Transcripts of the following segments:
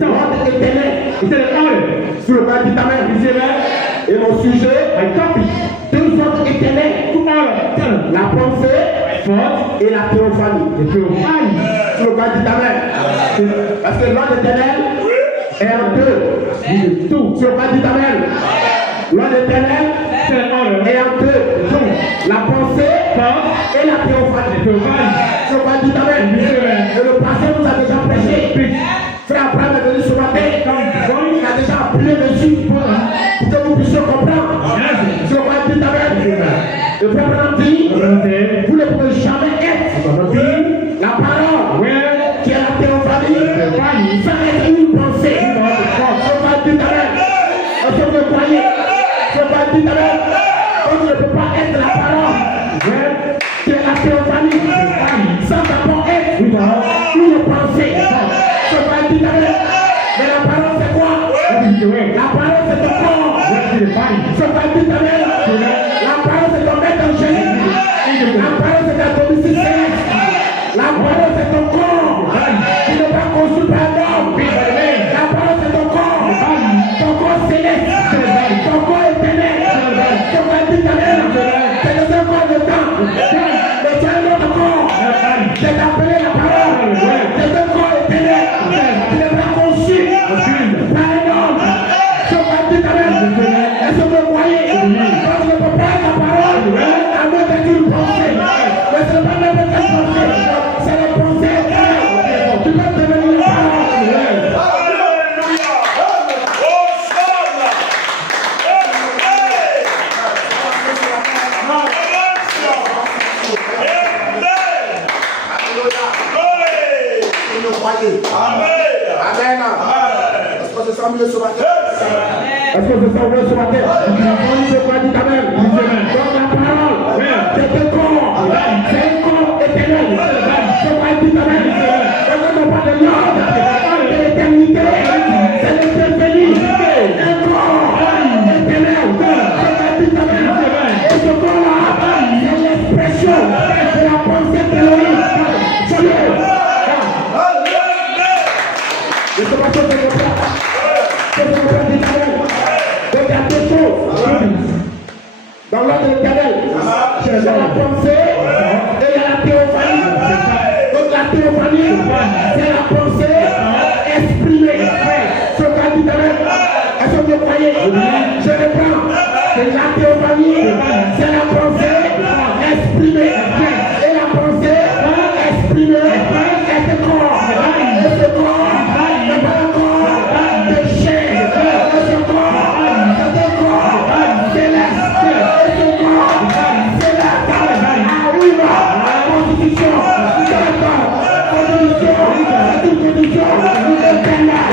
L'ordre éternel. Sur le bas du tamer. Et mon sujet. Deux ordres éternels. La pensée et la théophanie. Sur le bas du tamer. Parce que l'ordre éternel est en deux. Sur le bas du tamer. L'ordre éternel est en deux. La pensée et la théophanie. Sur le bas du tamer. Et le passé nous a déjà prêché. Frère Abraham est venu ce matin. Il a déjà appelé dessus pour que vous puissiez comprendre. Sur le bas du tamer. Le frère Abraham dit, vous ne pouvez jamais être la parole qui est la théophanie sans être une pensée. Sur le bas du tamer. Est-ce que vous le croyez? Sur le bas du tamer. Donc ne peut pas être la parole qui est la théophanie sans d'abord être une pensée. Sur le bas du tamer. Mais la parole c'est quoi? La parole c'est ton corps. Sur le bas du tamer. La parole c'est ton maître en Jésus. La parole c'est ta domicile céleste. La parole c'est ton corps. Tu n'es pas conçu par l'homme. La parole c'est ton corps. Ton corps céleste. Ton corps éternel. Ton corps éternel. C'est le seul corps de temps. Mais tu as un autre corps. C'est appelé la parole. C'est un corps éternel. Tu n'es pas conçu par un homme. Ton corps éternel. Est-ce que vous voyez? Donc je ne peux pas être la parole. À moins que tu le penses. Mais ce n'est pas n'importe quelle pensée. C'est la pensée éternelle. Tu peux devenir la parole. Amen. Est-ce que c'est ça mieux ce matin? Est-ce que c'est ça mieux ce matin? C'est pas dit Amen. Donc la parole, c'est un corps. C'est un corps éternel. C'est pas dit Amen. Donc on parle de l'ordre, de l'éternité. C'est l'intervenir. Un corps éternel. C'est pas dit Amen. Et ce corps-là, c'est l'expression de la pensée théorique. Dieu. Je ne sais pas si c'est comme ça. C'est ce qu'on dit Amen. Donc il y a deux choses. Dans l'ordre éternel, c'est la pensée et il y a la théophanie. Donc la théophanie, c'est la pensée exprimée. Ce qu'on dit Amen. Est-ce que vous croyez? Je reprends. C'est la théophanie, c'est la pensée exprimée. Et la pensée exprimée est le corps. Et ce corps n'est pas un corps de chair. Et ce corps c'est un corps céleste. Et ce corps céleste. Ah oui, constitution. Constitution. C'est une condition éternelle.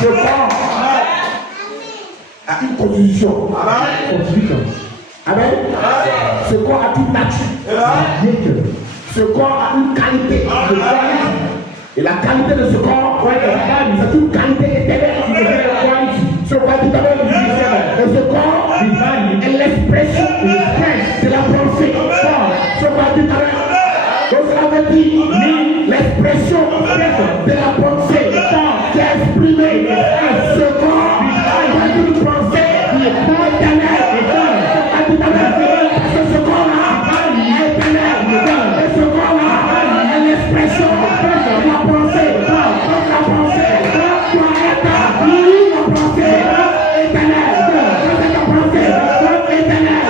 Ce corps a une constitution. Amen. Ce corps a une nature. Ce corps a une qualité. Et la qualité de ce corps, c'est une qualité éternelle. Ce corps dit Amen. Et ce corps est l'expression de la pensée. Ce corps dit Amen. Donc cela veut dire l'expression de la pensée qui est exprimée. Ce corps est une pensée éternelle. Parce que ce corps-là est éternel. Et ce corps-là est l'expression de la pensée. Donc la pensée doit être la pensée éternelle. Quand cette pensée éternelle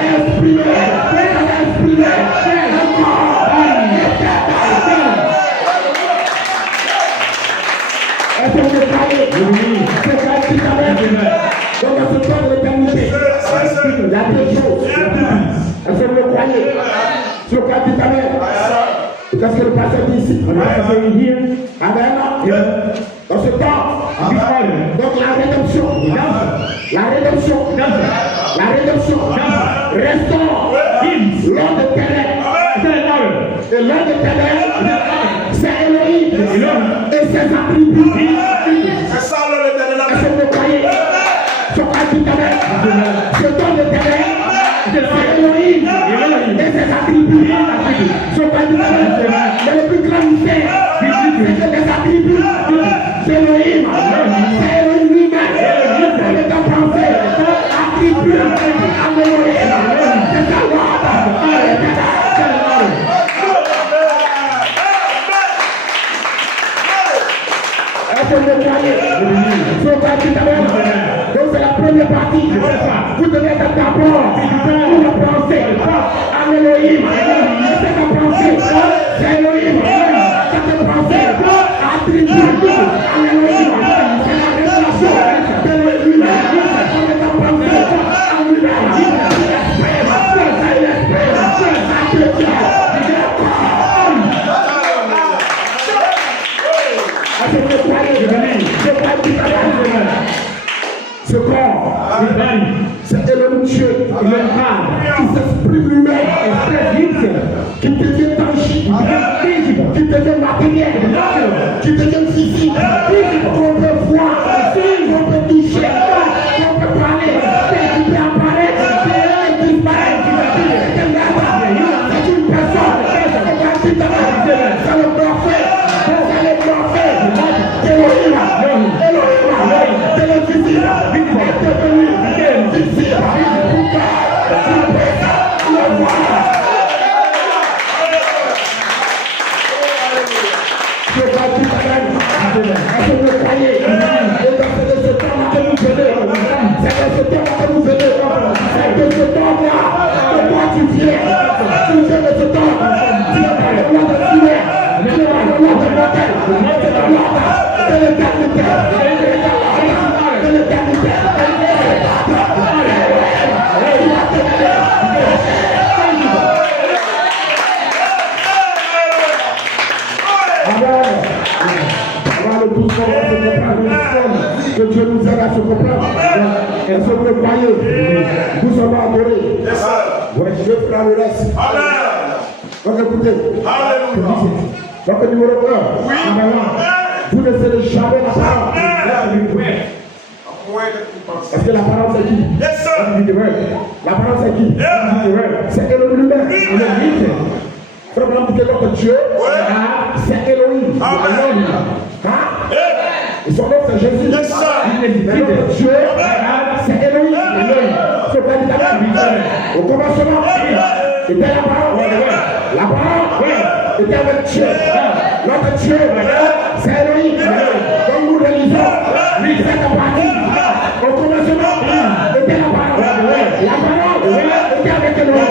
est exprimée, le corps éternel. Est-ce que vous croyez? C'est ça qui s'appelle. Donc dans ce corps de l'éternité, il y a deux choses. Est-ce que vous le croyez? Sur le corps du Amen. Qu'est-ce que le pasteur dit ici? Amen. Dans ce corps, donc la rédemption, restaure l'ordre éternel. Et l'ordre éternel, c'est Elohim et ses attributs. C'est ça l'ordre éternel. Est-ce que vous le croyez? Sur le corps du Amen. Ce ordre éternel, c'est Elohim et ses attributs. Vous devez être d'abord une pensée à Elohim. Cette pensée, c'est Elohim. Cette pensée attribue à Elohim. C'est la révélation d'Elohim. Cette pensée à lui-même. Ce corps, c'est Elohim Dieu, qui s'exprime lui-même, qui devient tangible, qui devient matériel, qui devient physique, qu'on peut voir, qu'on peut toucher, qu'on peut parler, qui peut apparaître, qui disparaître. C'est une personne, c'est le prophète, Elohim, c'est le visible, est devenu visible, que Dieu nous aide à se comprendre. Et si vous le croyez, vous serez adorés. Oui, Dieu fera le reste. Donc écoutez. Donc numéro 1. Vous ne serez jamais la parole. Est-ce que la parole c'est qui? La parole c'est qui? C'est Elohim lui-même. Problème de que Dieu, c'est Elohim. Et son nom c'est Jésus. Dieu, c'est Elohim. C'est pas du au commencement, était la parole. La parole était avec Dieu. Notre Dieu, c'est Elohim. Donc nous réalisons cette partie. Au commencement, était la parole. La parole était avec Elohim.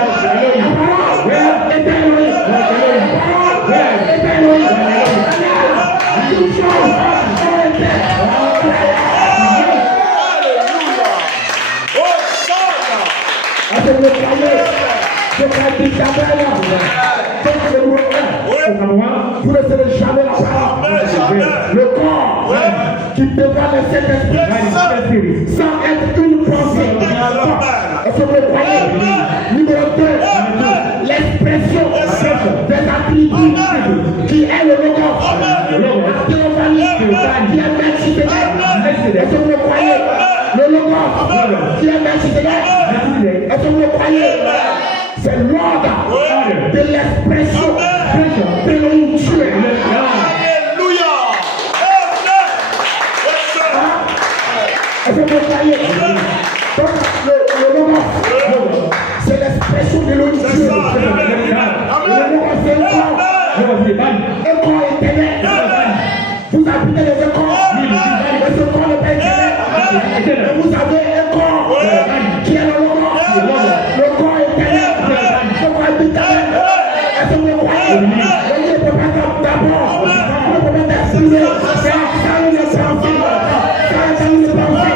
La parole était Elohim. La parole était Elohim. Toute chose. Vous ne serez jamais la parole. Le corps qui devra le Saint-Esprit sans être une pensée. Est-ce que vous le croyez? Numéro 2, l'expression des attributs qui est le logos. La théophanie qui est Melchizedek. Est-ce que vous le croyez? Le logos qui est Melchizedek. Est-ce que vous le croyez? C'est l'ordre de l'expression de l'homme Dieu. Alléluia. Est-ce que vous croyez? Donc le logos, c'est l'expression de l'homme Dieu. Le logos, c'est un corps éternel. Vous habitez les corps, mais ce corps n'est pas éternel. Vous avez un corps qui est le logos. Le corps éternel. Ce corps est éternel. Est-ce que vous croyez? Dieu ne peut pas d'abord. Dieu ne peut pas t'exprimer sans une pensée. Sans une pensée.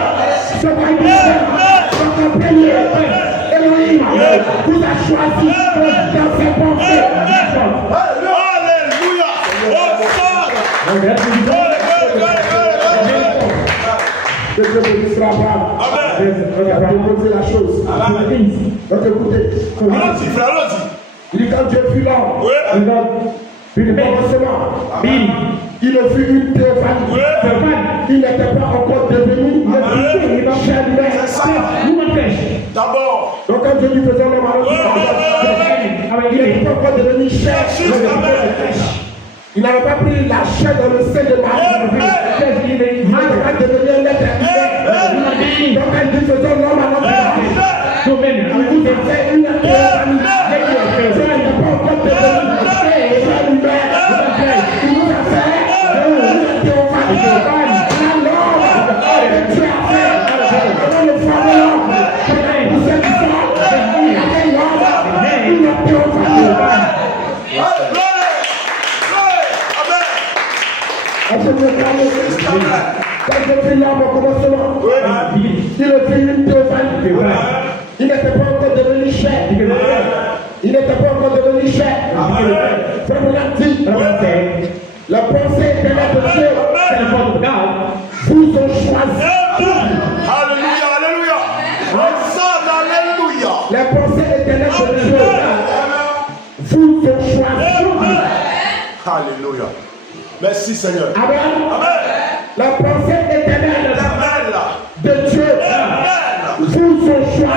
Ce corps est éternel. Votre premier Elohim vous a choisi dans ses pensées. Alléluia. Que Dieu bénisse Abraham. Il a proposé la chose. Donc écoutez. Il dit quand Dieu fut là, puis le commencement, il a vu une théophanie. Il n'était pas encore devenu chair humaine. D'abord. Donc quand Dieu lui faisait l'homme à l'autre, il n'était pas encore devenu chair. Il n'avait pas pris la chair dans le sein de Marie. Il n'était pas devenu un être humain. Donc quand Dieu faisait l'homme à l'autre, il vous a fait une théophanie. Il n'était pas encore devenu chair humain. Il vous a fait une théophanie. La l'homme que Dieu a fait, le fameux homme, que vous croyez. Quand je prie l'homme au commencement, il a fait une théophanie. Il n'était pas encore devenu chef. Il n'était pas encore devenu chef. Comme on a dit, la pensée éternelle de Dieu, vous ont choisi. Alléluia, alléluia. Alléluia. La pensée éternelle de Dieu, vous ont choisi. Alléluia. Merci Seigneur. Amen. Amen. La pensée éternelle de Dieu, vous ont choisi.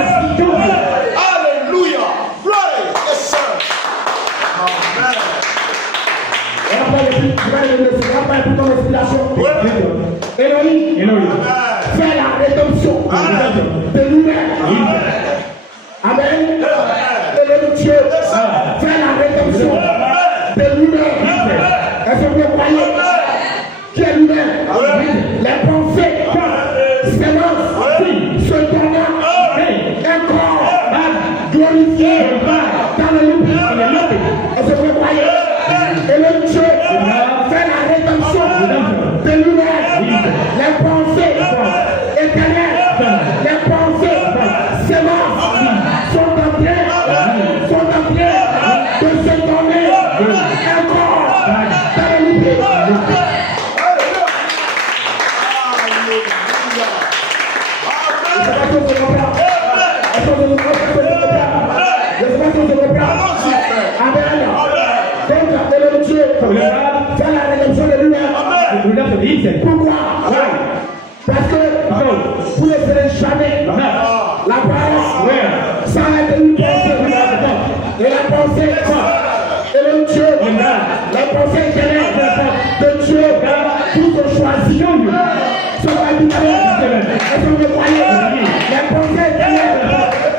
Alléluia. Glory. Yes, sir. Amen. Et après, je vais ton inspiration. Elohim, fais la rédemption de lui-même. Amen. Elohim Dieu, fais la rédemption de lui-même. Est-ce que vous croyez? Qui est lui-même? Les pensées, sémences, se donnant un corps glorifié dans le loup. Est-ce que vous croyez? Et le Dieu fait la rédemption de lui-même. Les pensées éternelles, les pensées sémences sont en train de se donner un corps dans le loup. Faire la rédemption de lui-même. Pourquoi? Parce que vous ne serez jamais la parole sans être une pensée. Et la pensée et le Dieu, la pensée éternelle de Dieu, vous ont choisi. Est-ce que vous croyez? La pensée éternelle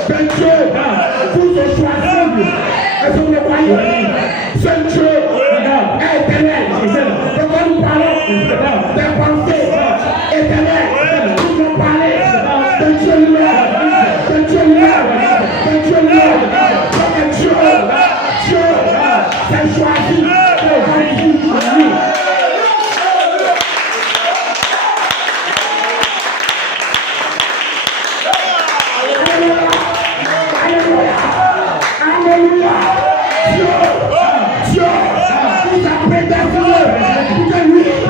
de Dieu vous ont choisi. Est-ce que vous croyez? Ce Dieu est éternel. Quand nous parlons des pensées éternelles, nous nous parlons de Dieu lui-même. De Dieu lui-même. De Dieu lui-même. Parce que Dieu s'est choisi pour lui. Alléluia. Dieu vous a prédestiné pour que lui, il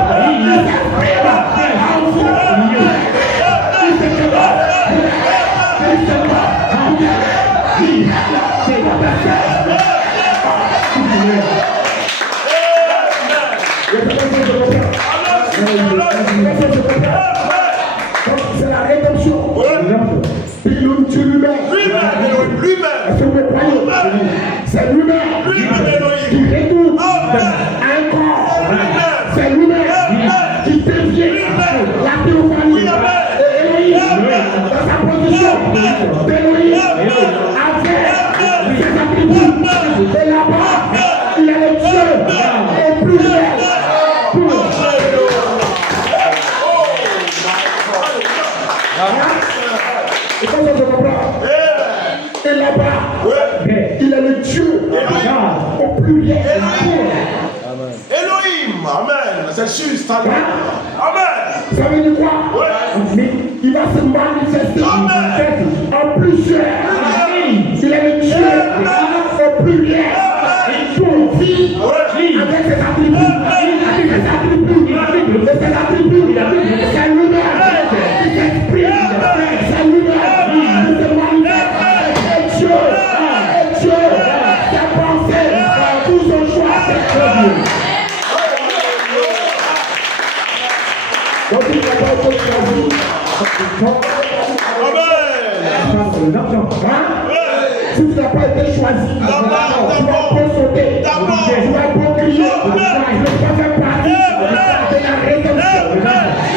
c'est la rédemption. Puis Dieu lui-même. Est-ce que vous croyez? C'est lui-même qui retourne un corps. C'est lui-même qui devient la théophanie. Et Elohim, dans sa position d'Elohim, avec ses attributs. Et là-bas, il est le Dieu au pluriel. Et quand on se comprend, et là-bas, il est le Dieu au pluriel. Elohim, amen. C'est juste, amen. Amen. Ça veut dire quoi? Mais il va se manifester en plusieurs. Il est le Dieu au pluriel. Pour vivre avec ses attributs. Avec ses attributs. Et ses attributs, c'est lui-même qui s'exprime. C'est lui-même qui se manifeste. Et Dieu, ses pensées, tout son choix, c'est Dieu. Donc il n'a pas été choisi. Si tu n'as pas été choisi, tu vas pas sauter, tu vas pas crier, tu vas pas faire partie de la rédemption.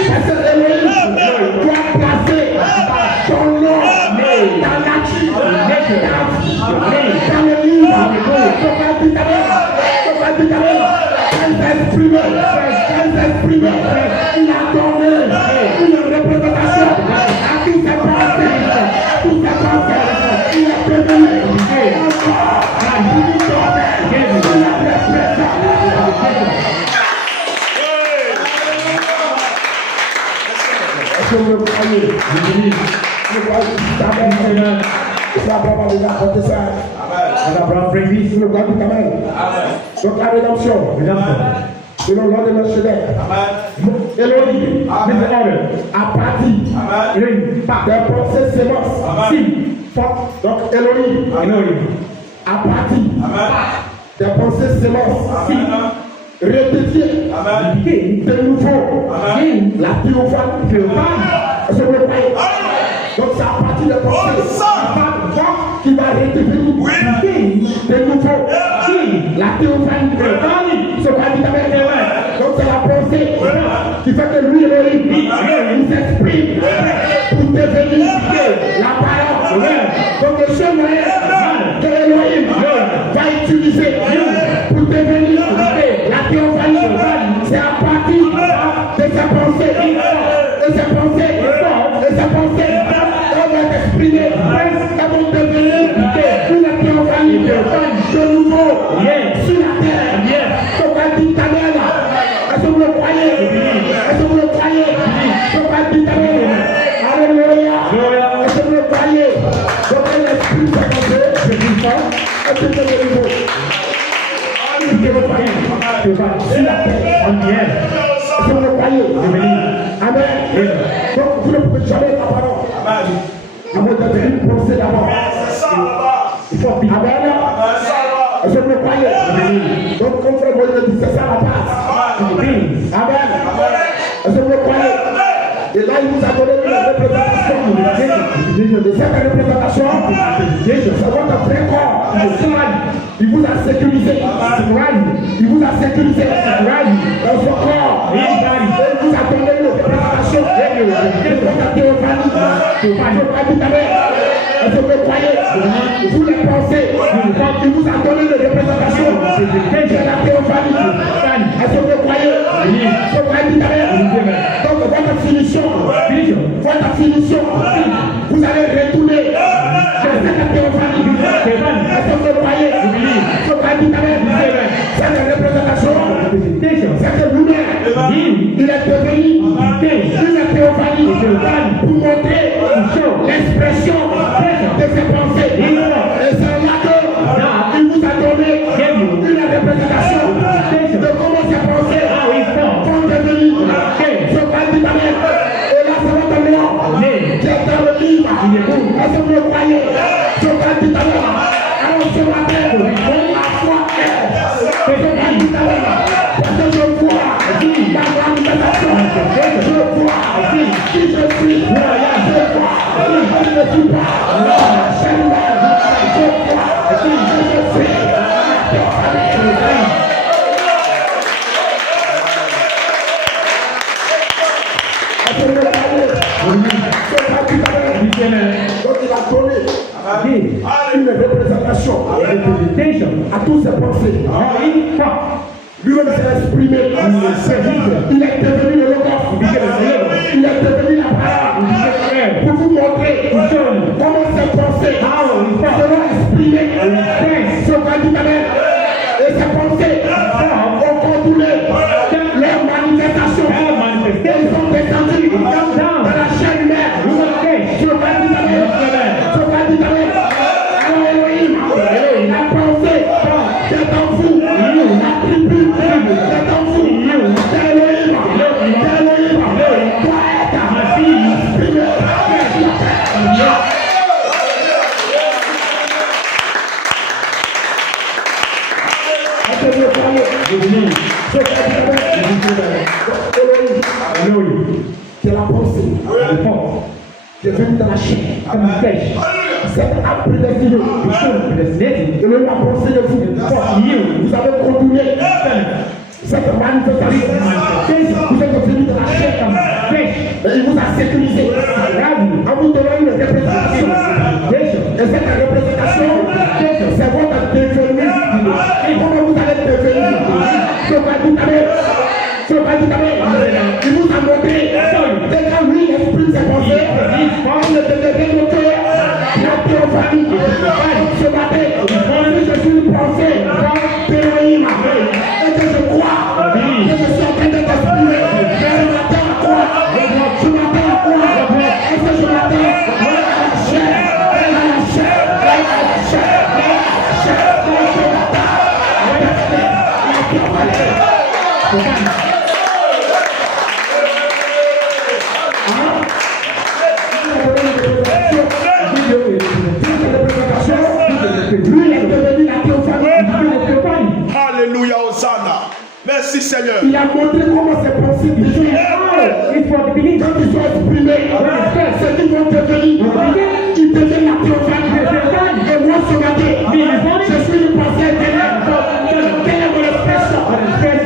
Parce que Elohim doit placer ton nom dans l'attitude, dans la vie, dans le livre. Elle s'exprime, il a donné une représentation à tous ses pensées, il a donné encore à lui donner, il a Abraham a déjà apporté ça. And Abraham bring peace. Sous le droit du Cameroun. Donc la rédemption. Selon l'ordre de Melchizedek. Elohim. À partir des pensées sémences. Donc Elohim. À partir des pensées sémences. Répétier de nouveau la théophanie. Est-ce que vous le croyez? Donc c'est à partir des pensées qui va redevenir de nouveau la théophanie. Ce qu'on dit avec les mains. Donc c'est la pensée qui fait que lui, il s'exprime pour devenir la parole. Donc le seul moyen que Elohim va utiliser pour devenir la théophanie, c'est à partir de sa pensée. Et sa pensée, elles vont s'exprimer, elles vont devenir une théophanie de nouveau sur la terre. Donc elle dit ta mère, est-ce que vous le croyez? Est-ce que vous le croyez? Donc elle dit ta mère, alléluia. Est-ce que vous le croyez? Donc elle exprime sa pensée, est-ce que c'est le nouveau? Est-ce que vous le croyez? Sur la terre, en hier. Est-ce que vous le croyez? Amen. Donc vous ne pouvez jamais la parole. À moins de venir penser d'abord. Il faut bien. Amen. Est-ce que vous le croyez? Donc comme frère Moïse dit, c'est ça la base. Amen. Est-ce que vous le croyez? Et là il vous a donné une représentation. De cette représentation, c'est votre vrai corps. Il vous a sécurisé. Il vous a sécurisé dans son corps. Et il vous a donné une représentation de votre théophanie. Est-ce que vous le croyez? Vous les pensez. Il vous a donné une représentation de la théophanie. Est-ce que vous le croyez? Donc votre finition, vous allez retourner dans cette théophanie. Est-ce que vous le croyez? C'est la représentation. C'est que lui-même, il est devenu une théophanie pour montrer l'expression de ses pensées. Et c'est là qu'il vous a donné une représentation de comment ses pensées vont devenir. Et là, c'est votre nom qui est dans le livre. Est-ce que vous le croyez? Je vous ai dit tout à l'heure. Alors ce matin, la foi est. Je vous ai dit tout à l'heure. Parce que je vois la manifestation. Je vois qui je suis. Je vois qui je ne suis pas. Je vois qui je suis. Donc il a donné une représentation à tous ses pensées. Lui-même s'est exprimé. Il est devenu le logos. Il est devenu la parole. Pour vous montrer comment ses pensées seront exprimées. Ce candidat et ses pensées ont contourné leur manifestation. Ils sont descendus dans la chaîne mère. Ce candidat, alors Elohim, la pensée qui est en vous, la tribu qui est en vous, d'Elohim, doit être exprimée. Est-ce que vous le croyez? C'est la pensée qui est venue dans la chair. C'est un prédestiné. Et le a pensé de vous. Vous avez contourné cette manifestation. Vous êtes venu dans la chair. Et il vous a sécurisé. En vous donnant une représentation. Et cette représentation, c'est votre devenir. Et comment vous allez devenir? Il vous a montré. Dès que lui exprime ses pensées, il devait développer la théophanie. Ce matin, je suis une pensée d'Elohim. Et que je crois que je suis en train de t'exprimer. Ce matin, à quoi? Ce matin, à quoi? Est-ce que je m'attends à la chair? Alléluia, Hosanna. Merci Seigneur. Il a montré comment c'est possible de faire. Quand ils sont exprimés, ce qui vont devenir, ils deviennent la théophanie. Et moi, ce matin, je suis le pensée éternel. Quelle est mon expression?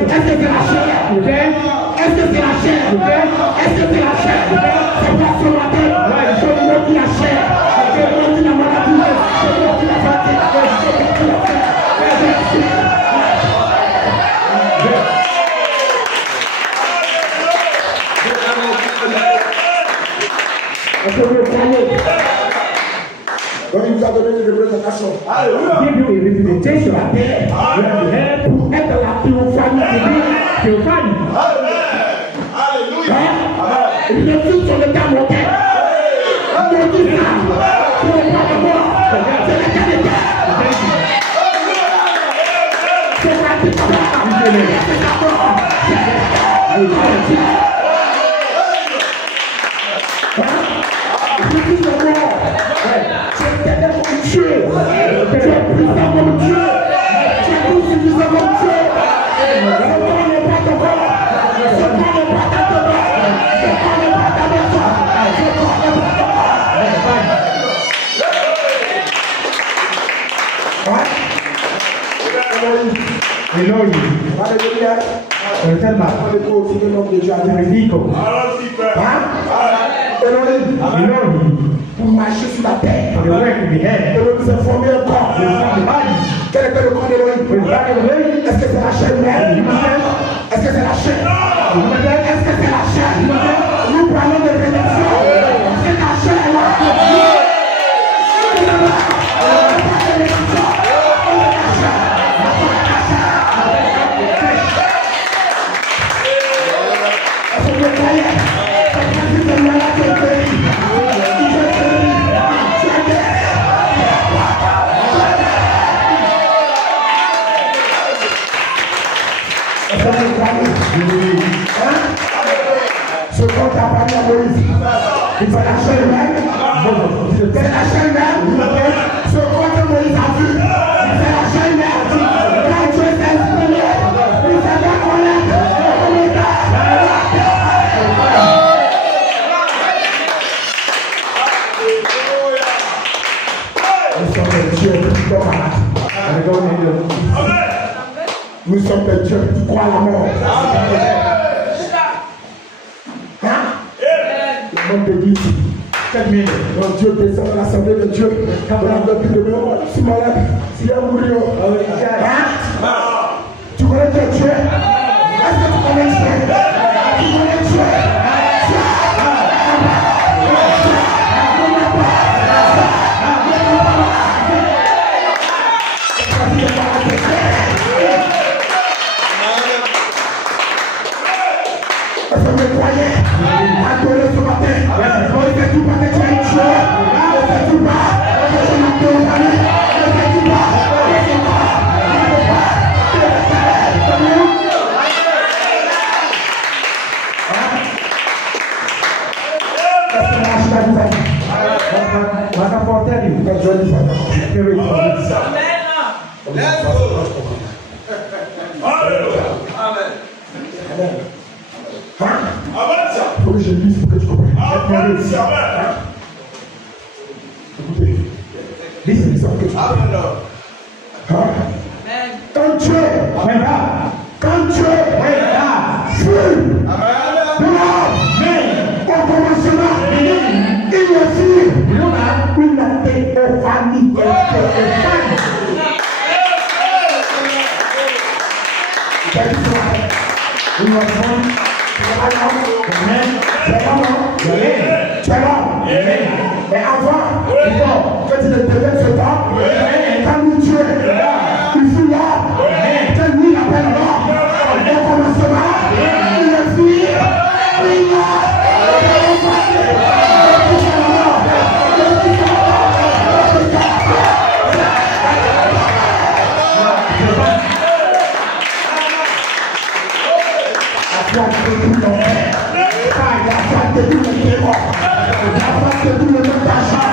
Est-ce que c'est la chair? Est-ce que c'est la chair? Est-ce que c'est la chair? C'est pas ce matin. Je vous dis la chair. Je vous dis la maladie. Je vous dis la fatigue. Je vous dis la fatigue. Est-ce que vous le croyez? Donc il nous a donné une représentation. Alléluia. Give you a representation à terre. Pour être la théophanie. Alléluia. Le fils sur le cas monté. Ne dis pas. Tu n'es pas de moi. C'est le cas de terre. C'est la Dieu, tu es puissant comme Dieu, tu es tout suffisant comme Dieu. Ce corps n'est pas ton corps, ce corps n'est pas ta maison, ce corps n'est pas ta maison, ce corps n'est pas ton corps. Alléluia. Aussi le nom de Dieu à pour marcher sur la terre. Et nous informer un corps. Quel est le corps d'Élohim? Est-ce que c'est la chair humaine? Est-ce que c'est la chair? Est-ce que c'est la chair? Nous parlons de rédemption. C'est la chair là. Est-ce que vous croyez? C'est la ce qu'on t'a parlé à Moïse, il fait la chair humaine. C'est la chair humaine. Ce qu'on que Moïse a vu, il fait la chair humaine. Quand Dieu s'est exprimé, il s'est fait connaître. Nous sommes des dieux qui sont malades. Nous sommes des dieux qui croient à la mort. Le monde te dit, mon Dieu descend dans l'assemblée de Dieu. Dans la vie de l'homme, si malade, si il y a mourir. Tu connais Dieu? Est-ce que tu connais Dieu? Tu connais Dieu? Est-ce que vous croyez? Adorez ce matin. Ne faites tout pas que tu es une chose. Ne faites tout pas que je m'appelle aux amis. Ne faites tout pas que je faut que je lise pour que tu comprennes. Écoutez, lisez que tu comprennes. Quand Dieu fut au commencement, il y a une théophanie. Mais avant que tu ne deviennes ce temps, quand nous Dieu, il fut là, que lui l'appelle là, au commencement, il est fille, il détruit l'enfer. La foi détruit le démon. La foi détruit le monde d'argent.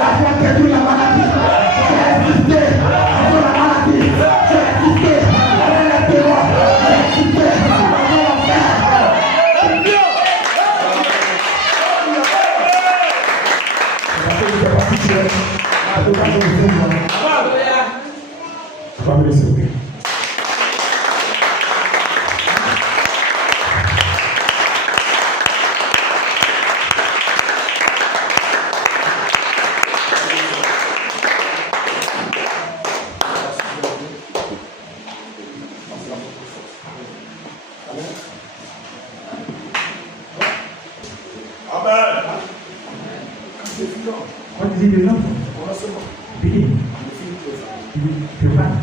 La foi détruit la maladie. J'ai résisté contre la maladie. J'ai résisté contre les démons. J'ai résisté contre l'enfer. Va me laisser ouvrir. What is it enough? Begin. You can't.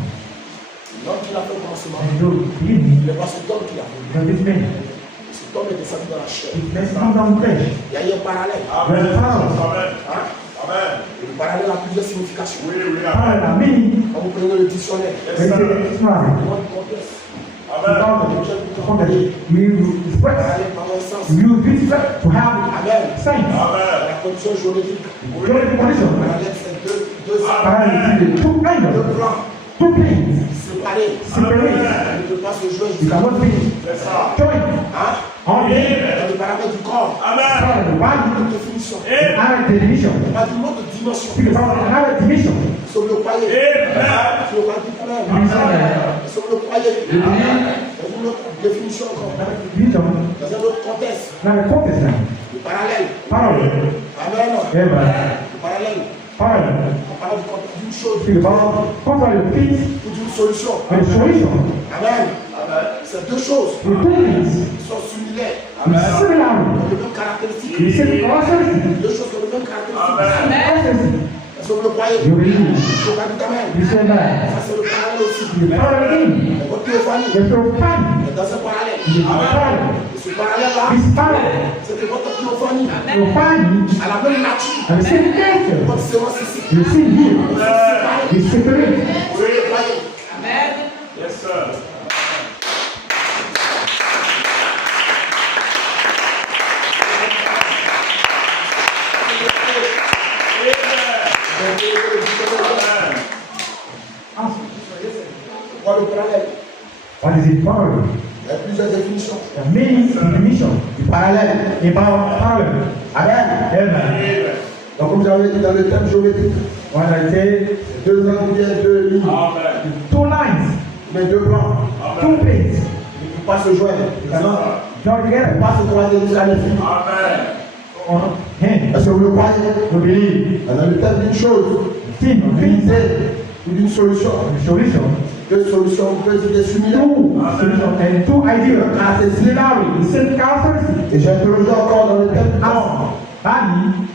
L'homme qui l'a fait au commencement, And you begin. il n'est pas cet homme qui l'a fait. Now this man, Cet homme est descendu dans la chair. let's come down flesh. Il y a eu un parallèle. Amen. Amen. Hein? Amen. Et le parallèle a plusieurs significations. Oui, oui, Ah, amen. la mini. Quand vous prenez le dictionnaire, Yes, When sir. it's not. votre contexte, Amen. You express. parallèle par un sens. You use this to have Amen. sense. Amen. La condition géométrique. Your condition. Parallèle, c'est deux Parallel, two deux angles, plans two planes, séparés. separate. Il ne peut pas se jouer You jusqu'à cannot be C'est ça. joined. hein? On the Dans le paramètre du corps. Amen. one Une définition. another division. Pas d'une autre dimension. Speak about another division. Si vous le croyez, Amen. si vous le croyez, dites-le. Si vous le croyez, dans une autre définition encore, Division. dans un autre contexte, Now the focus now. le parallèle. Parallel. Amen. Amen. Le parallèle. Parallel. On parle du contexte d'une chose Speak about contrary peace ou d'une solution. and solution. Amen. C'est deux choses The two things qui sont similaires, similar. ont les mêmes caractéristiques. The same characteristics. Deux choses qui ont les mêmes caractéristiques. Characteristics. Est-ce que vous le croyez? You believe. Je vous dis Amen. You say that. Ça, c'est le parallèle aussi. The parallel in. Votre théophanie The profound. est dans un parallèle. The parallel. Et ce parallèle-là, This parallel. c'est que votre théophanie Profound. a la même nature. And the same nature. Votre séance ici. You see here. Séparés. Is separate. Vous le croyez? Yes, sir. Amen. Quoi le parallèle? What is it parallel? Il y a plusieurs définitions. The main definition. The parallel. About parallel. Amen. Amen. Donc, comme j'avais dit dans le thème géométrique, When I say deux angles viennent deux lignes, Amen. two lines, mais deux plans. two planes, Ils ne peuvent pas se joindre. Vraiment, join ils ne together peuvent pas se croiser jusqu'à l'infini. Amen. on hand. Est-ce que vous le croyez? We believe. Dans le thème d'une chose, Thing, d'une things, idée ou d'une solution, solution. deux solutions, deux idées similaires. Two solution and two ideas are similar, the same characteristics. Et j'ai interrogé encore dans le thème Now, body,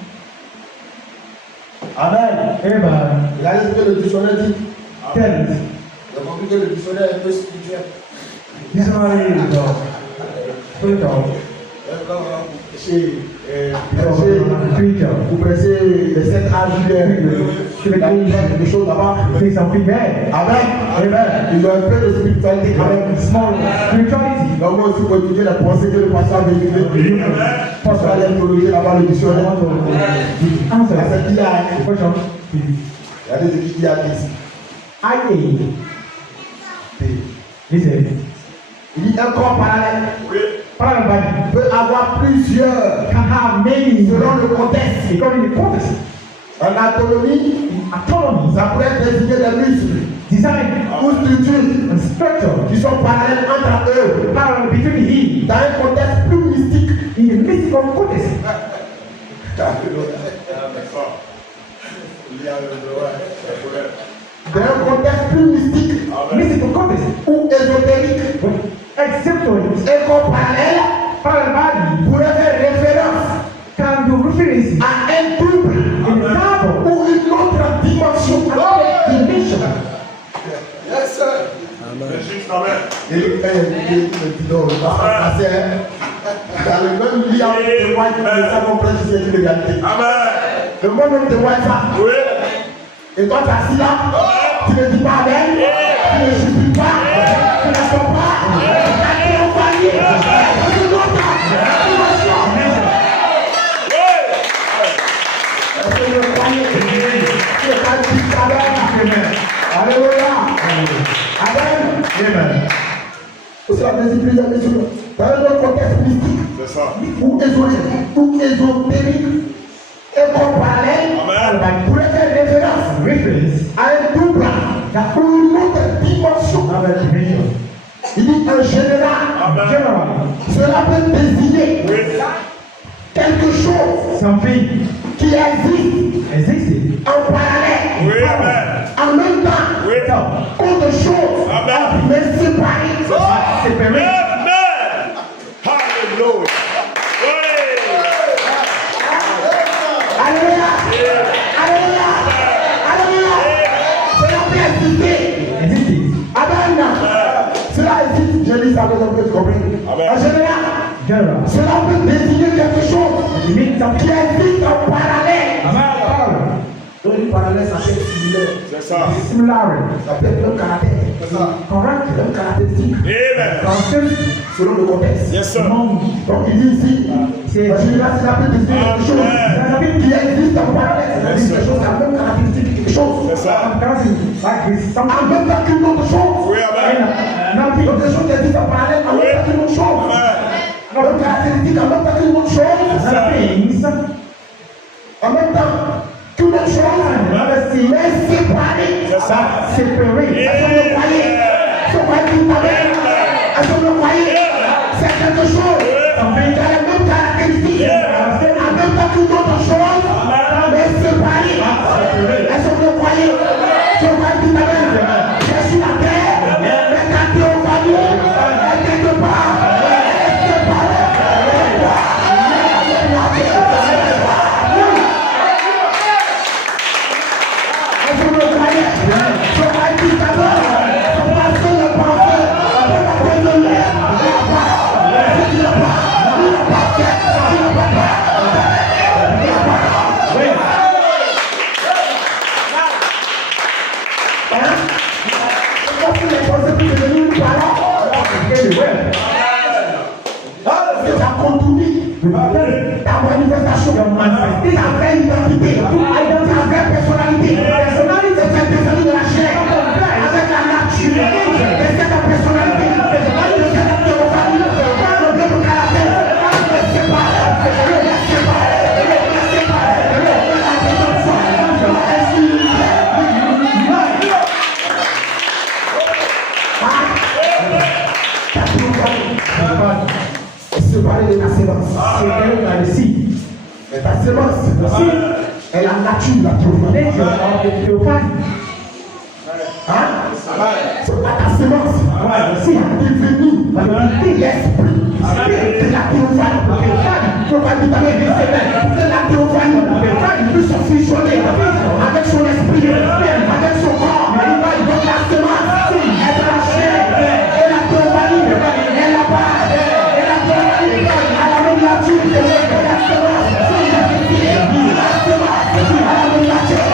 Amen. Amen, Il a dit que le dictionnaire dit. tells. J'ai compris que le dictionnaire est un peu spirituel. This one is spiritual. Chez Spiritual. vous pressez les 7 âges de choses là-bas. Say something bad. Amen. Amen. Ils ont un peu de spiritualité quand même. Small spirituality. Donc moi aussi pour étudier la pensée que le pasteur a véhiculé. Parce qu'à l'anthologie là-bas le dictionnaire. Answer. À cette il y a The question is il y a des études qui disent. listen, Il dit un corps parallèle Oui. parallel body peut avoir plusieurs can have many selon le contexte. according to the context. En autonomie, Autonomy, ça pourrait désigner des muscles design, ou structures and structure qui sont parallèles entre eux parallel between him dans un contexte plus mystique. in the mystical context. Dans un contexte plus mystique Mystical context. ou ésotérique, Except un corps parallèle parallel body pourrait faire référence can do reference à un double in a double ou une autre dimension. dimension. Yes, sir. Jésus, amen. Et le frère me dit non, il va passer. Dans le même lien, le témoigne de sa compréhension de la réalité. Amen. Le monde témoigne ça. Oui. Et toi, tu es assis là, tu ne dis pas Amen, tu ne supplie pas, tu ne sors pas, tu es en famille. C'est la discipline de Jésus. Dans un contexte mystique, C'est ça. ou ésotérique, et qu'on parallèle, Amen. pourrait faire référence à un double ou une autre dimension. Il dit un général. Amen. Cela peut désigner Oui. quelque chose Something qui existe existed. en parallèle, Oui, amen. en même temps, Oui. autre chose, Amen. mais séparée. Separate. Amen. Hallelujah. Oui. Alléluia. Alléluia. Alléluia. Cela peut exister. Existed. Amen. Cela existe. Je lis ça avec un peu de compris. Amen. En général, General. cela peut désigner quelque chose It means something. qui existe en parallèle. Amen. Donc, le parallèle, ça peut être similaire. C'est ça. Similarity. Ça peut être un caractère. Correct. Un caractéristique Amen. Constance. selon le contexte. Yes, sir. Among. Donc, il dit ici, C'est. en général, cela peut désigner quelque chose Amen. qui existe en parallèle. C'est-à-dire quelque chose qui a la même caractéristique que quelque chose. C'est ça. Like this. En Something. même temps qu'une autre chose. Oui, amen. Nothing. Donc, des choses qui existent en parallèle en même temps qu'une autre chose. Amen. Une caractéristique en même temps qu'une autre chose. Things. En même temps qu'une autre chose. Mais séparées. C'est ça. Separate. Est-ce que vous le croyez? Est-ce que vous croyez tout à l'heure? Est-ce que vous le croyez? C'est quelque chose qui a la même caractéristique. En même temps qu'une autre chose. Mais séparée. Est-ce que vous le croyez? Est-ce que vous croyez tout à l'heure? Je suis la terre. Mais quand tu es au famille, elle est quelque part. Elle est séparée. Est-ce que vous le croyez? Je crois tout à l'heure. Je crois que le pensée, je crois que le lait, tu n'as pas fait, tu n'as pas fait. Les pensées pour devenir une parole. C'est ta conduite, ta manifestation, ta vraie identité, ta vraie personnalité. C'est cette personne de la chair, avec la nature, et c'est ta personnalité, c'est ta théophanie, le même caractère, c'est pas, séparé de ta sémence. Separate by the seed. Mais ta sémence est la nature, la théophanie. Nature of the theophany. Hein? C'est pas ta sémence. C'est devenu l'esprit. C'est la théophanie. Faut pas dire c'est la théophanie. Il peut se fusionner avec son esprit, avec son corps. Donc la sémence est la chair et la théophanie est la base. Et la théophanie a la même nature que la sémence. La sémence a la même nature.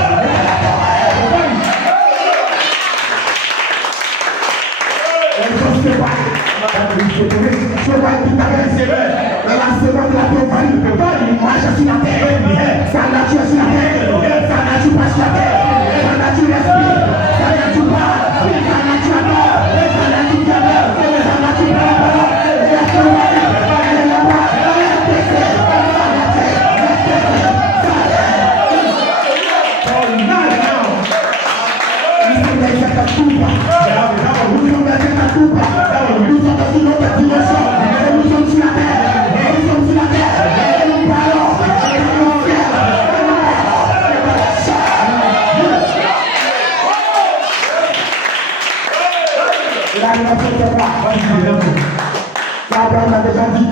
Mais la sémence de la théophanie, moi je suis la terre. Sa nature est sur la terre. Sa nature passe sur la terre. Sa nature respire. Sa nature parle. Sa nature adore. Sa nature dialogue. Sa nature parle. Et la théophanie, elle est là-bas. Elle est blessée. Nous sommes dans une autre dimension. Nous sommes sur la terre. Nous sommes sur la terre. Et nous parlons. La rédemption c'est quoi? Abraham l'a déjà dit.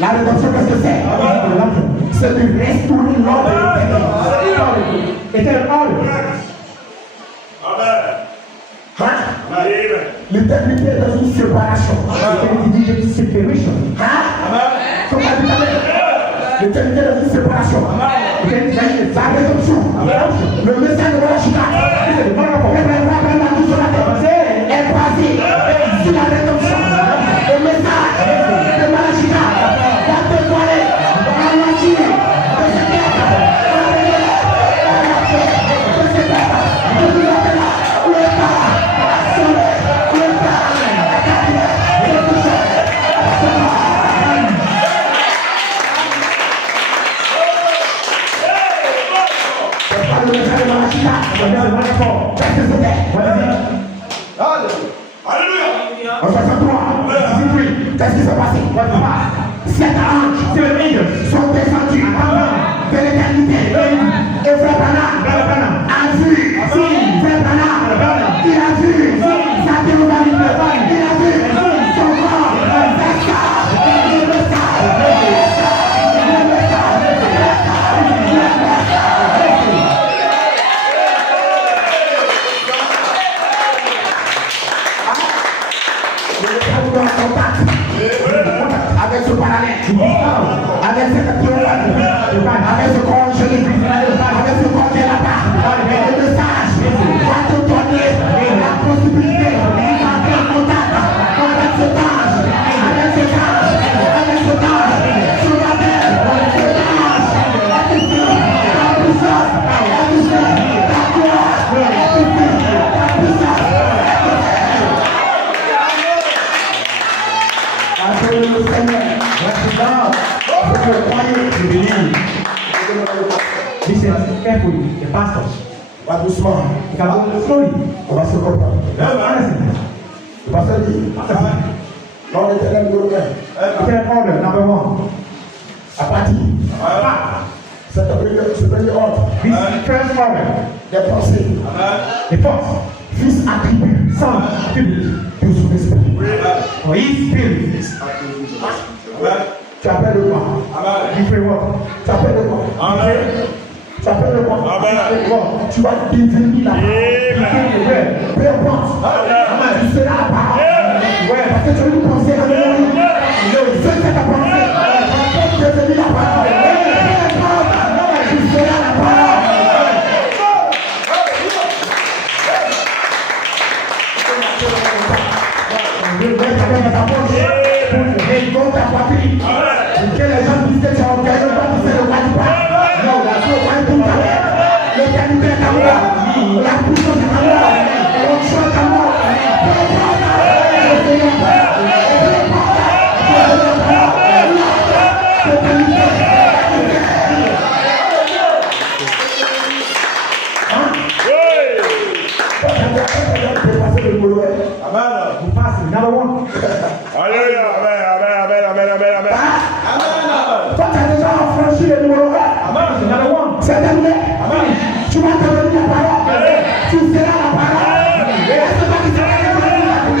La rédemption, qu'est-ce que c'est? C'est de restaurer l'ordre éternel. Amen. Hein? Amen. L'éternité est dans une séparation. Separation. Hein? Comme a dit la mère. L'éternité est dans une séparation. La rédemption. Le message de Malachita. Abraham l'a dit sur la terre. Est basé sur la rédemption. Le message de Malachita va dévoiler la nature de cette terre. La nature de cette terre. En 63, qu'est-ce qui s'est passé? Sept anges sont descendus de l'éternité. Et Frère Branham a vu, Frère Branham, il a vu sa théophanie, il a vu son corps, avec ce parallèle, avec cette théophanie, avec ce corps angélique, avec ce corps qui est là-bas, le message va te donner la possibilité d'entrer en contact avec cet ange, avec cet ange, avec cet ange, sur la terre, cet ange, la puissance, la puissance, la gloire, la puissance. Le Seigneur, vous croyez, je believe. Listen carefully, the pastors. Pas doucement. Slowly. On va se comprendre. Le pasteur dit, l'ordre éternel numéro 1. Éternel ordre, number 1. À partir. Ce premier ordre. This first order. Des pensées. Des forces. Fils attribut. Son attribut. De son esprit. For his spirit. Tu appelles quoi? Tu fais quoi? Tu appelles quoi? Tu appelles quoi? Tu vas devenir la parole. Peu importe. Tu seras la parole. Parce que tu veux nous penser à nous. Je fais ta pensée. Tu veux devenir la parole. Tu seras la parole. Je vais t'amener ta poche. Dans ta poitrine. Que les gens disent que tu as engagé pas pour faire le roi du pas. Non, la chose va être l'éternité est à moi. La puissance est à moi. L'onction est à moi. Vous passez, number 1. Alléluia. Toi, tu as déjà franchi le numéro 1. C'est terminé. Tu vas devenir la parole. Tu seras la parole. Et est-ce que tu seras la parole? Tu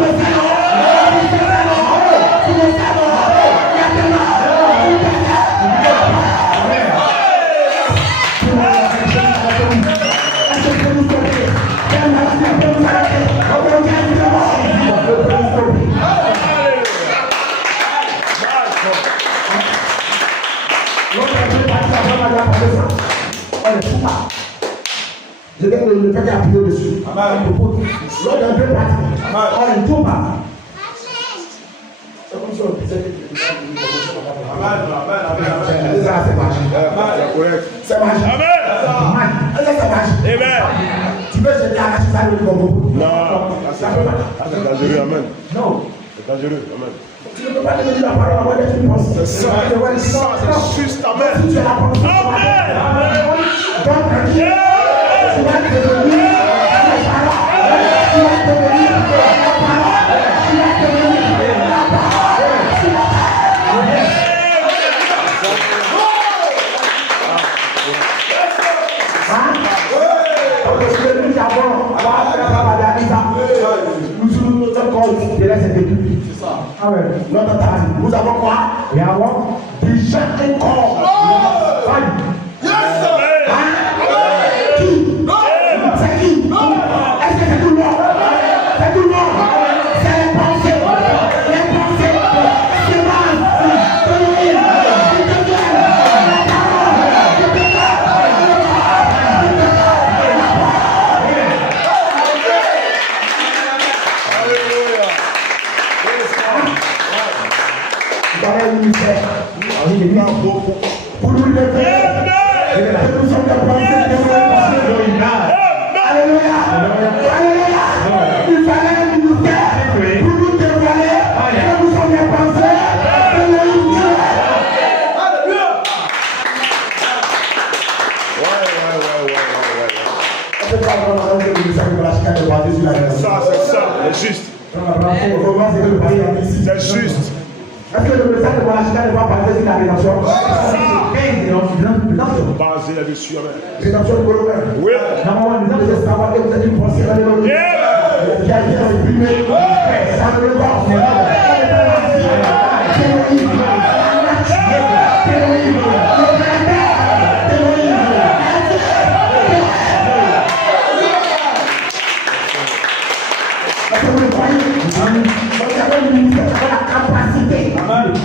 le sais, non? Tu le sais, non? Maintenant, est-ce que tu peux nous sauver? Quelle maladie peut nous arrêter? On peut gagner le monde. Je vais le faire appuyer dessus. L'autre un peu parti. On ne tourne pas. C'est comme si on disait que c'est magique. C'est magique. Tu peux jeter à la chute à l'autre Congo. Non, c'est dangereux, amen. Non. C'est dangereux, amen. Tu ne peux pas devenir la parole avant d'être une pensée. C'est ça, c'est juste, amen. Si tu es la pensée, donc tranquille. Tu vas devenir la parole. Tu vas devenir la parole. Tu vas devenir la parole. Nous avons, nous avons quoi? Nous avons déjà un corps. Qui? C'est qui? Est-ce que c'est tout le monde? C'est tout le monde. C'est les pensées. Les pensées. C'est mal. Pour nous lever, nous sommes des pensées. Alléluia. Alléluia. Il fallait un ministère pour nous dévoiler que nous sommes des pensées de l'unité. Alléluia. Ça, c'est ça, c'est juste. C'est juste. Est-ce que le message de Malachie ne va pas passer sur la rédemption? Basé là-dessus, amen. Rédemption numéro 1. Oui. Normalement, nous devons savoir que vous êtes une pensée dans le monde. Yeah. Il y a bien imprimé. Ça ne le voit.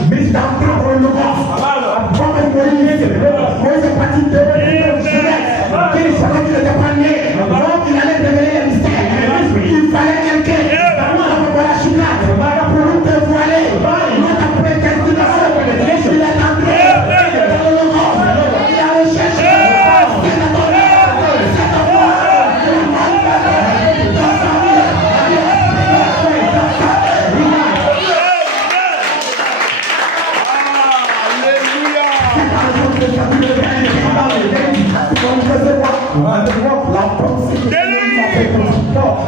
Mais d'entendre le mot, avant de mourir, Moïse est parti de qu'il savait qu'il n'était pas né, donc il allait révéler les mystères. Il fallait quelqu'un pour nous dévoiler notre prédestination. Il est entré dans le mot, il allait chercher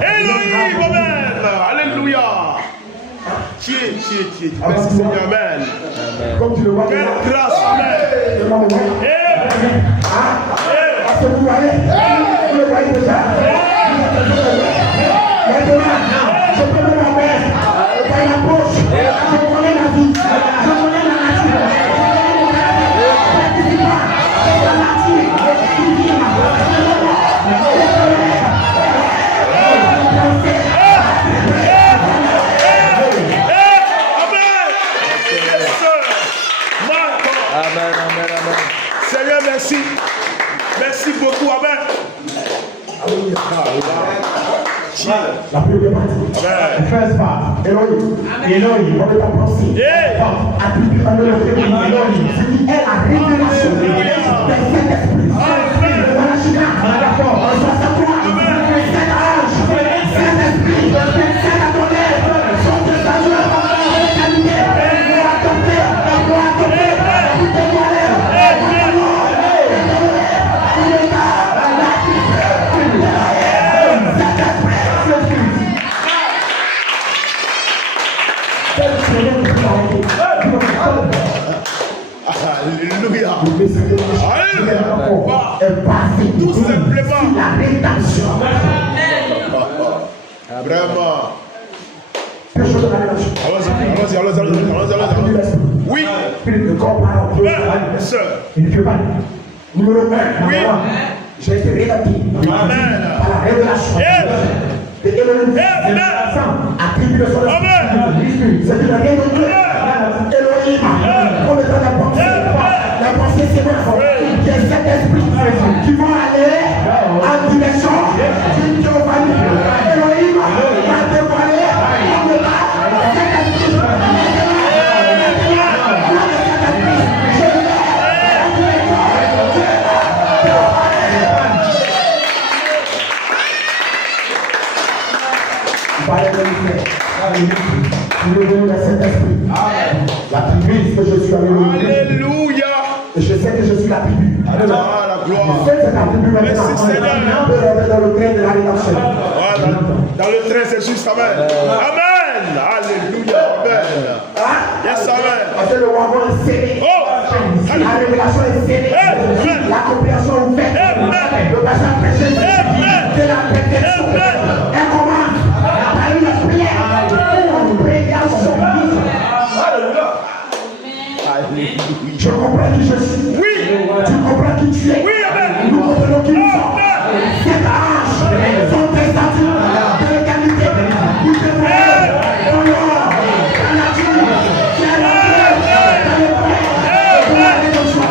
Elohim, amen. Alléluia. Tiens. Merci Seigneur, amen. comme tu le vois. Quelle grâce, amen. Parce que vous voyez, vous le voyez déjà. Maintenant, je peux me la mettre dans la poche. Je connais la vie. Je connais la nature. La nature qui vit. Amen. Seigneur, merci. Merci beaucoup, amen. La première partie. Amen. The first part. Elohim. On est en pensée. Attribue un Elohim. C'est qui est la révélation de Saint-Esprit. D'accord. On soit savoir. Cet âge. Saint-Esprit. Saint-Adonai. Son testament. Qualité. Pour adopter. Pour dévoiler. Alléluia. Tout simplement. La rédemption. Vraiment. Quelque chose de la rédemption. Allons-y. Oui. Le corps par Amen. Sœur. il ne peut pas. Numéro 1. Oui. J'ai été rétabli Amen. par la révélation de Elohim. Attribue le son de l'esprit. C'est une révélation. Elohim. Comme étant la pensée. La pensée, c'est moi. Qui est cet esprit qui va aller en direction d'une théophanie. Elohim va dévoiler comme le cet esprit. La tribu, que je suis Alléluia. et je sais que je suis la tribu. Ah, la gloire. Je sais que la tribu maintenant. Merci, Seigneur. On peut rentrer dans le train de la rédemption. Voilà. Dans le train, c'est juste, amen. Amen. Alléluia. Amen. Yes, amen. Parce que le wagon est scellé. Oh. La révélation est scellée. La compréhension est faite. Le passage prêché de la perfection. Et comment par une prière pour une prédication. Je comprends qui je suis. Oui. Tu comprends qui tu es. Oui, amen. Nous comprenons qui nous sommes. Cet âge, son testament de l'égalité, vous devez dans l'or, dans la vie, dans le prêt, dans la rédemption,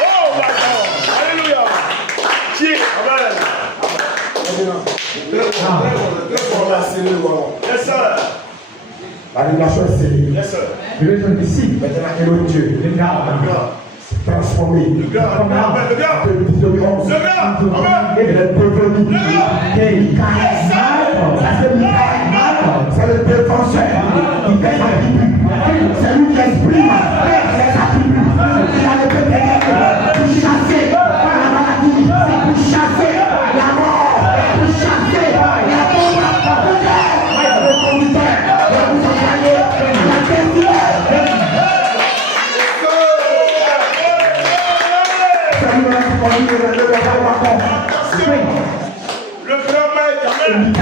Oh, my God. Alléluia. Tiens, amen. Yes, sir. La révélation est scellée. Yes, sir. Révélation d'ici, maintenant, Elohim Dieu, transformé. Le gars. Depuis 2011. Le gars. Amen. Il est devenu Michael. Parce que Michael, c'est le défenseur. Il fait sa tribu. C'est lui qui exprime ses attributs. Il a le Le grand mec, amen.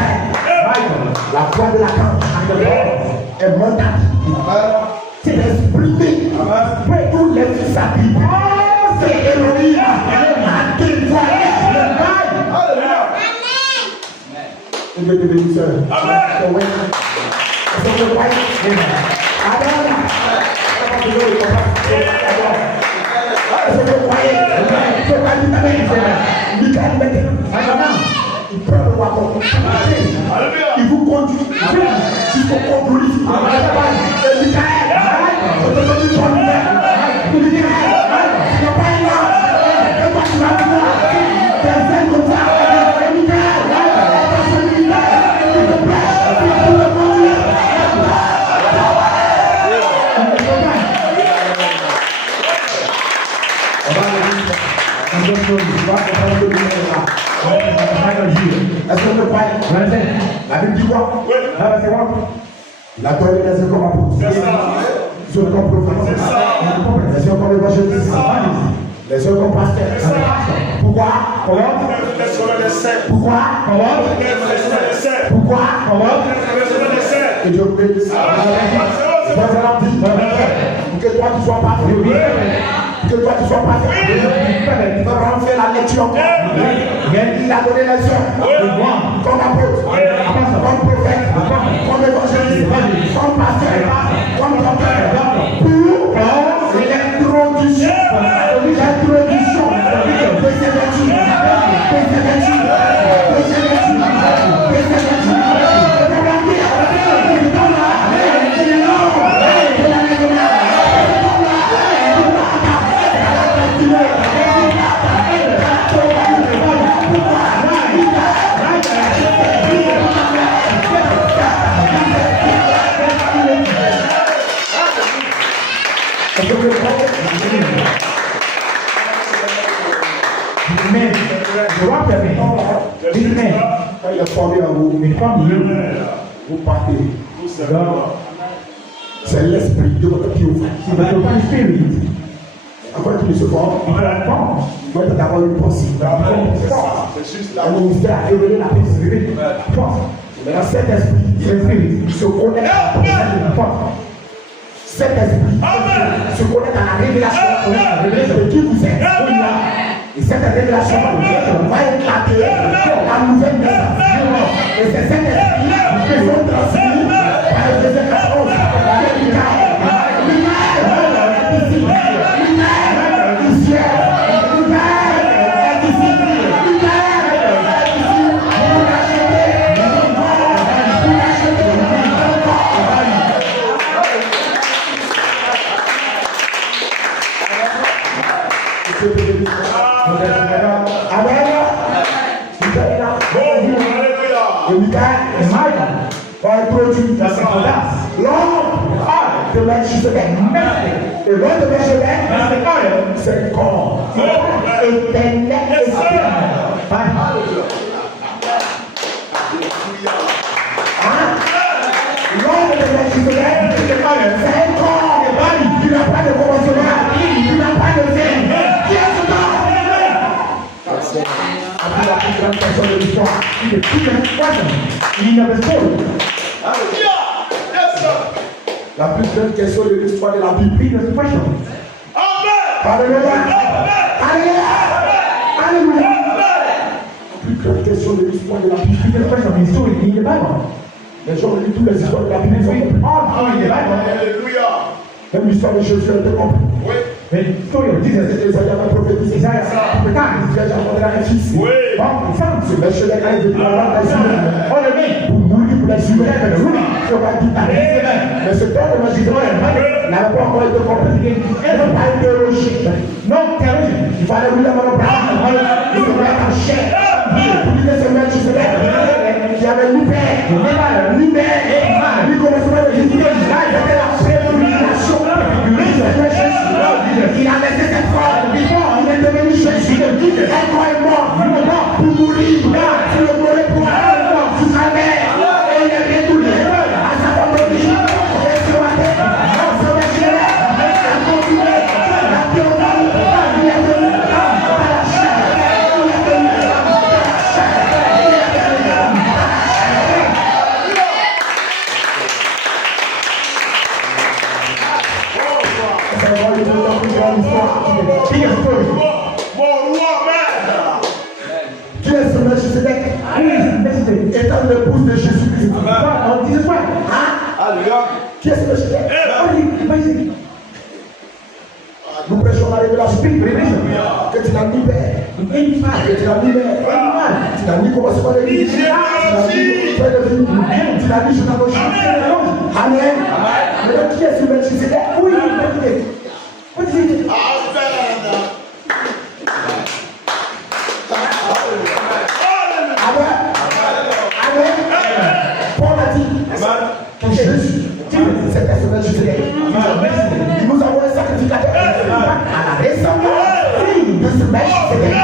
La voix de la cante est montante. C'est exprimé. Pour tous les fils à Bible. C'est Elohim. À qui voyait. Alléluia. Il est devenu seul. Amen. Est-ce que vous voyez? Amen. Est-ce que vous voyez? Il faut pas dire amen. Michael maintenant. Il prend le roi comme il vous conduit jusqu'au conclu. Et Michael, je te donne une bonne nouvelle. Tu lui dis, tu n'as pas une main. Et toi, tu vas voir. Tu es fait comme ça. Et Michael, attention Michael, s'il te plaît, tu peux le conduire. Est-ce que vous croyez? La Bible dit quoi? La Torah des œuvres comme apôtres. Les œuvres comme prophètes. Les œuvres comme évangélistes. Les œuvres comme pasteurs. Pourquoi? Pourquoi? Pourquoi? Que Dieu vous bénisse. Que toi tu sois parfait. Que toi tu sois parfait. Il va rentrer la lecture. Il a donné les œuvres comme apôtre, comme prophète, comme évangéliste, comme pasteur, comme docteur, pour l'introduction de ces vertus. Quand il est formé en vous, vous partez. C'est l'esprit de votre théophanie. Avant qu'il ne se forme, il doit d'abord une pensée. Un ministère a révélé la pensée. Maintenant, cet esprit se connecte à la pensée. Cet esprit se connecte à la révélation de qui vous êtes. Et cette révélation va éclater la nouvelle naissance. Et c'est cet esprit qui sont transmis par les déclarations. De Melchizedek. Et l'autre de Melchizedek, c'est le corps. Éternel et spirituel. L'autre de Melchizedek, c'est un corps. Tu n'as pas de commencement. Tu n'as pas de fin. Qui est ce corps? Après la plus grande personne de l'histoire, il est plus grande personne. Il n'avait pas. La plus grande question de l'histoire de la Bible, c'est question. Alléluia. Alléluia. Alléluia. La plus grande question de l'histoire de la Bible, c'est question. Mais so in the Bible. Les gens lisent toutes les histoires de la Bible. All in the Bible. Alléluia. Même l'histoire de Jésus a été compris. Oui. Mais l'histoire de Jésus, Isaïe avait prophétisé. Isaïe a un fils. Oui. Ce Melchizedek a été là, les humains. On le met pour mourir pour les humains. On va dire mais ce temps de Melchizedek n'avait pas encore été compris. Elle n'a pas été logée. Non, il fallait lui avoir un bras. Il se met en chair. Pour lui ce Melchizedek qui avait ni père, ni mère. Il commençait à dire là, il avait la prédomination. Il a laissé cette femme. Il est devenu Jésus. Elle croit mort pour mourir sur le volet pour sur sa mère. Et il est retourné à sa femme d'origine. Et ce matin, dans ce Melchizedek, a continué la théophanie. Il est devenu à la chair. de Jésus-Christ. On dit quoi? Alléluia. Qui est ce Melchizedek? Vas-y. Nous prêchons la révélation. Speak revelation. Que tu n'as ni père, Any que father, tu n'as ni mère, any man, tu n'as ni commencement de vie, tu n'as ni fin de vie, tu n'as ni généalogie. Amen. Mais qui est ce Melchizedek? who is Melchizedek? What is it? Amen. Amen. Paul a dit que Jésus, c'était ce Melchizedek. Il nous a envoyé un sacrificateur à la ressemblance de ce Melchizedek.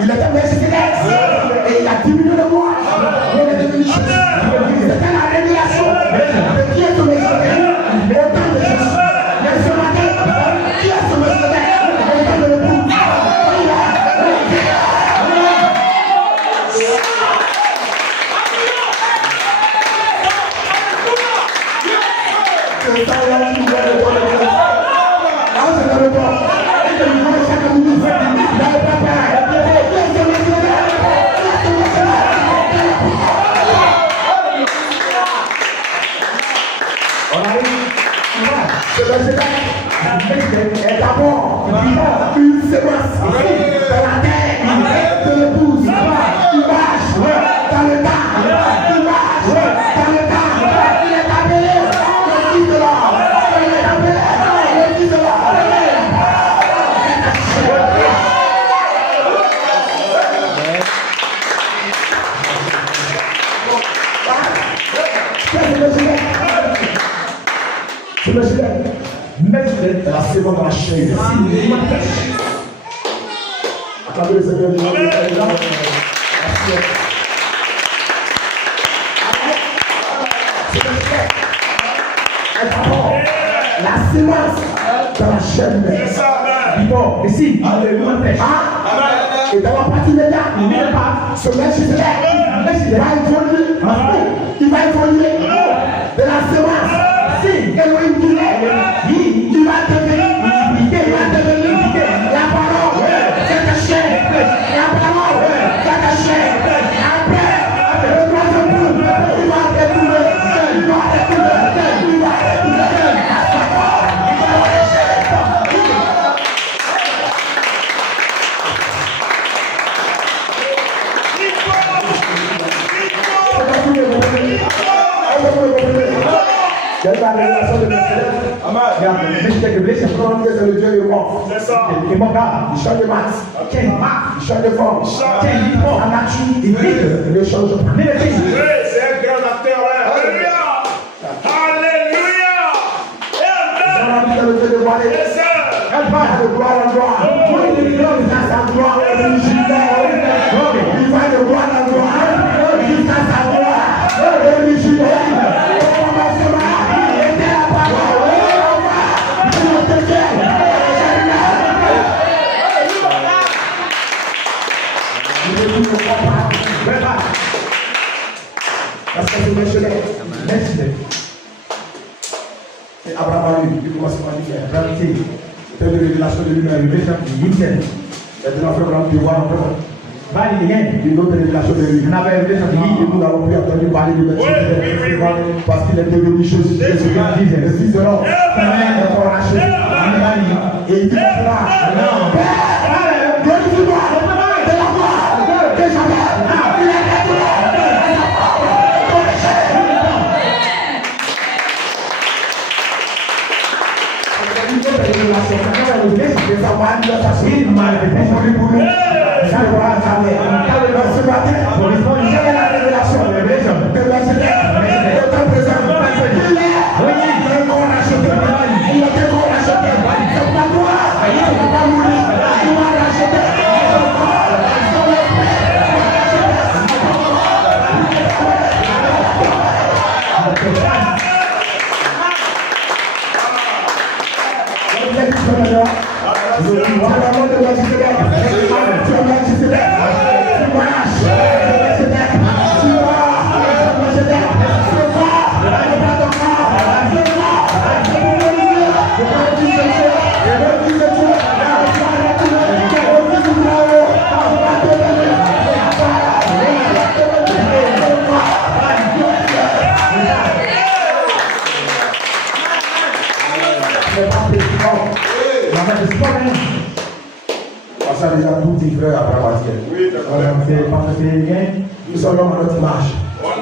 Il était Melchizedek et il a diminué le moi. Il est devenu Jésus. C'était la révélation de qui est ce Melchizedek au temps de Jésus. Mais ce matin, qui est ce Melchizedek au temps de l'époux? Et d'abord, une séquence dans la terre de l'épouse. Il marche dans le temps. Il marche dans le temps. Il est appelé le fils de l'homme. Il est appelé le fils de l'homme. C'est le gilet. Melchizedek est la seconde dans la chaîne. Attendez le Seigneur de Dieu. La sémence dans la chaîne. Before the seed, Et dans la partie médiane, ce Melchizedek, il va évoluer de la sémence. Elohim qui est, il va devenir la parole, cette chaîne, la parole, cette chaîne. Après, le troisième bout, il va détruire. Quelle est la révélation de Melchizedek? regarde, Melchizedek de blessure. Comment dire que le Dieu est mort? C'est ça. Il est mort là. Il change de masse, Change mark. il change de forme, Change de forme. la nature, Il vit. il ne change pas. Never change. Oui, c'est un grand acteur. Alléluia. Alléluia. On Amen. a dit que le Dieu dévoilé, Yes, sir. That's why. de gloire en gloire. Jusqu'à sa gloire originelle. Il va de gloire en gloire. Jusqu'à sa gloire originelle. Au commencement, était la parole. Dieu de Dieu. Il ne nous croit pas. Parce que c'est Melchizedek. Melchizedek. Et Abraham a eu, il commence par dire, Abraham said, c'est une révélation de lui-même. revelation to himself. Maintenant, frère Abraham, tu vois encore Back again. une autre révélation de lui. Another revelation to Et him. nous n'avons plus entendu parler de Melchizedek parce qu'il est devenu Jésus, le fils de l'homme. Il est encore racheté. Et il dit maintenant, Père, glorifie-moi de la gloire que j'avais. Il est de savoir de sa suite, pour nous. Ça le voit jamais. Ce matin, j'avais la révélation de Melchizedek, de ton présent. Il est encore racheté. Il est encore racheté. C'est pas toi. Il ne va pas mourir. Il va racheter. Parce qu'il y a tout dit frère à Bramatier. Oui, d'accord. Nous sommes dans notre image.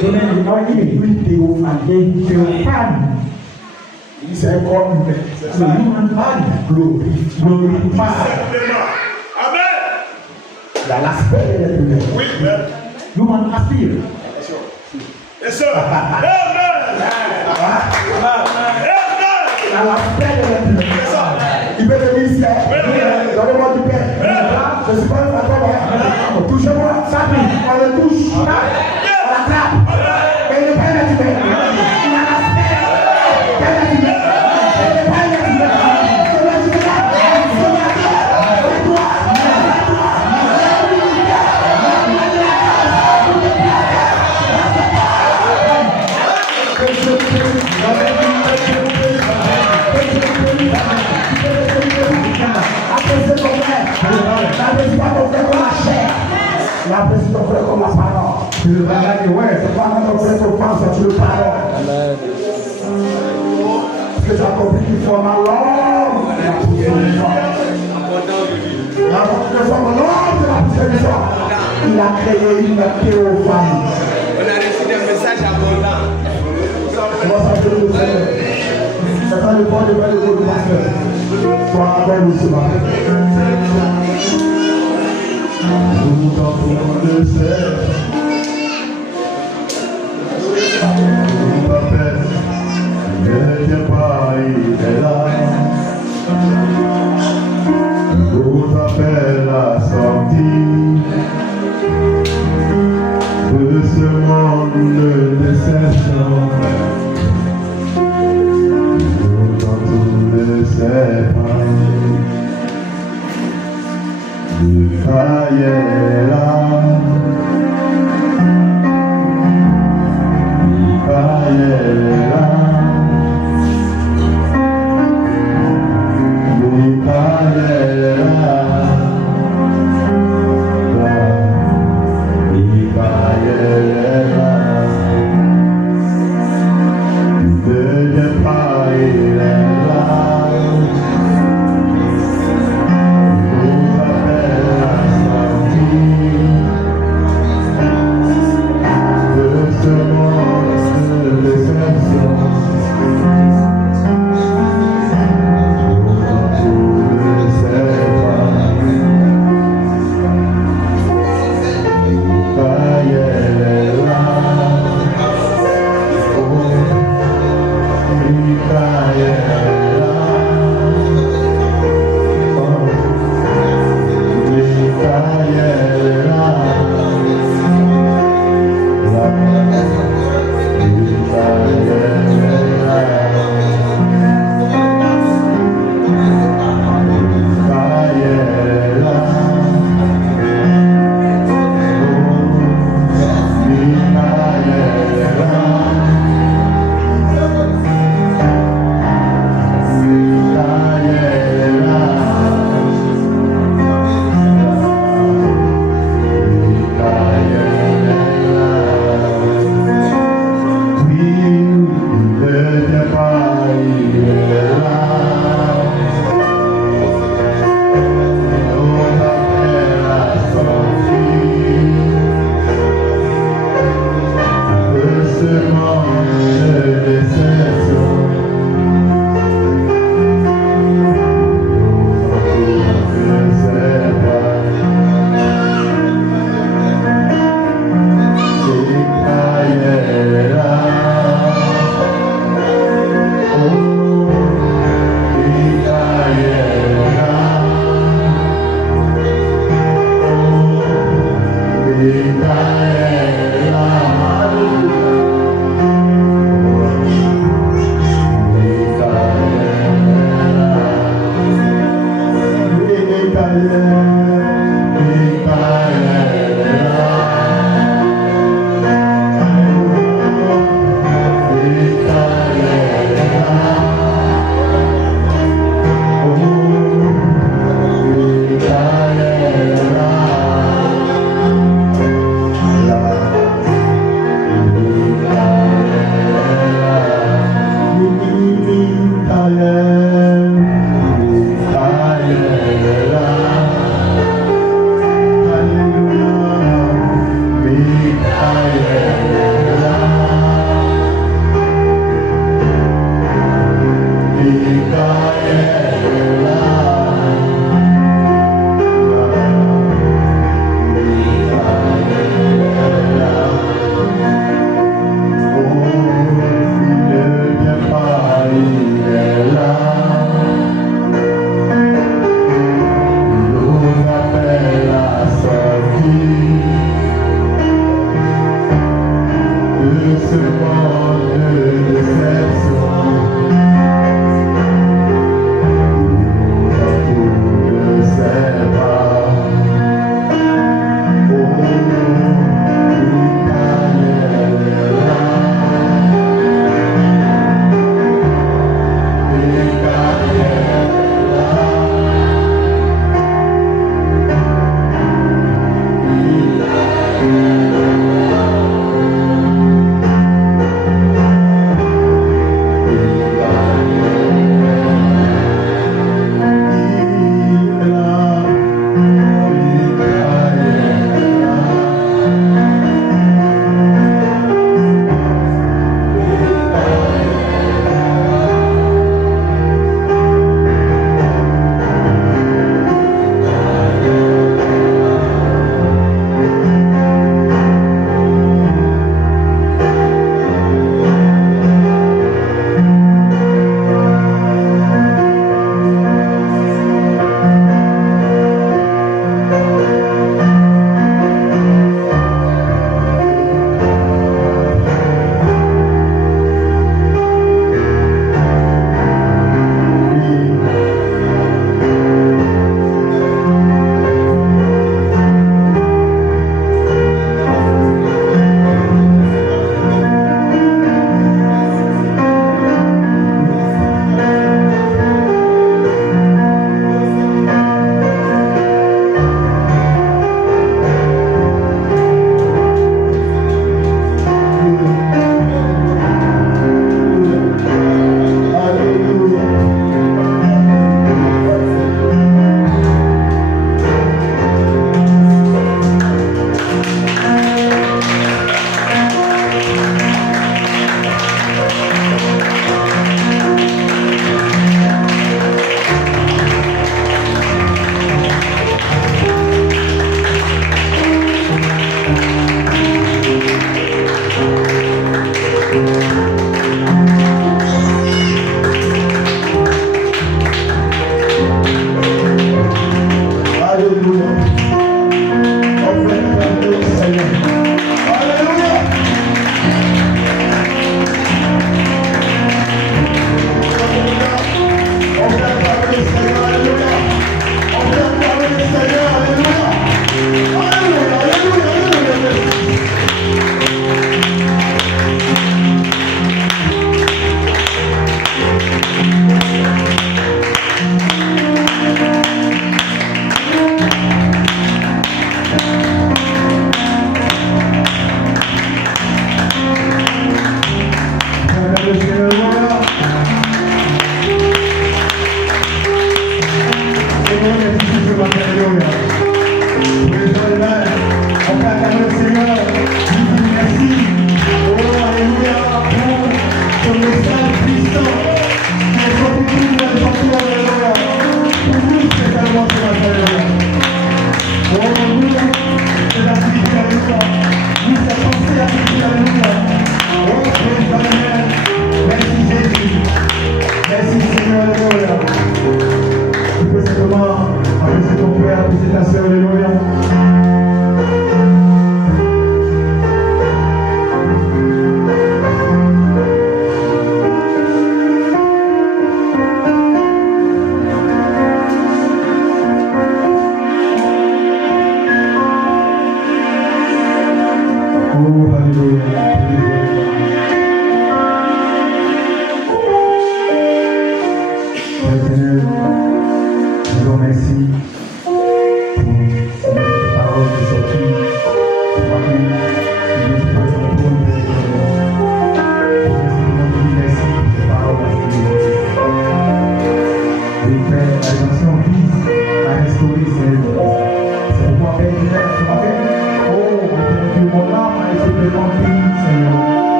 Lui, Théophane. Il c'est un corps humain. C'est ça. Glorifié. Amen. Il y a l'aspect de l'être humain. Oui, mais. Human aspire. Yes, sir. Amen. Il y a l'aspect de l'être humain. Il veut le ministère. Donnez-moi du pain. Je ne suis pas un fantôme. Touchez-moi. Ça, on le touche. On l'attrape. Et il n'est pas l'être humain. Il a l'aspect de l'être humain. Il n'est pas l'être humain. C'est l'être humain. N'apprécie pas ton frère comme la chair. N'apprécie ton frère comme la parole. Tu le regardes, ouais, c'est pas quand ton frère t'offense, tu le pardonnes. Parce que tu as compris qu'il forme l'homme. Il a poussé les gens. Il a compris qu'il forme l'homme de la poussée des gens. Il a créé une théophanie. On a reçu des messages abondants. Comment ça fait le Seigneur? C'est pas le point de faire le coup de pasteur. Sois avec nous ce matin. Tout en le sait. Tout m'appelle. Ne t'es pas, il est là. Tout t'appelle à sortir de ce monde de déception. Tout le sait pas. Micaela, Micaela, Micaela, Micaela, de Païla.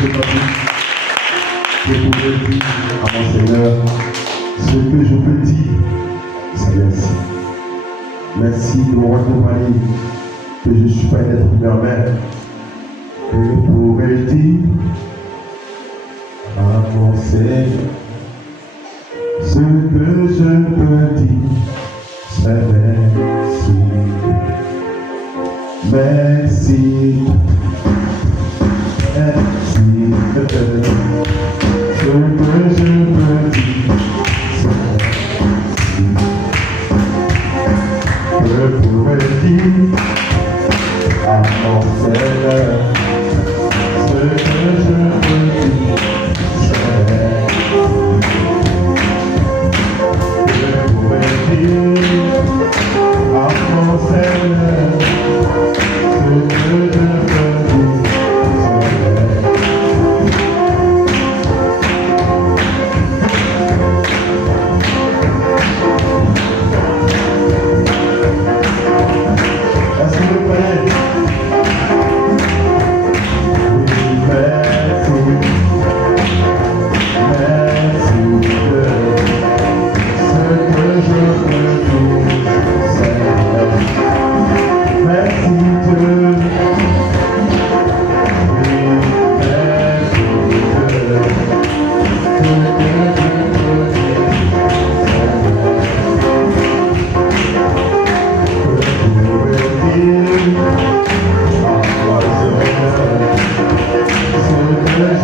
Je pourrais dire à mon Seigneur, ce que je peux dire, c'est merci. Merci de mon accompagner, que je ne suis pas un être humain, que je pourrais dire à mon Seigneur, ce que je peux dire, c'est merci. Merci. Merci. Ce que je peux dire, c'est merci. Je pourrais dire à mon Seigneur, ce que je peux dire, c'est merci. Je pourrais dire à mon Seigneur, ce que je peux dire, est-ce que vous connaissez?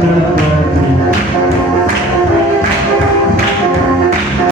Merci.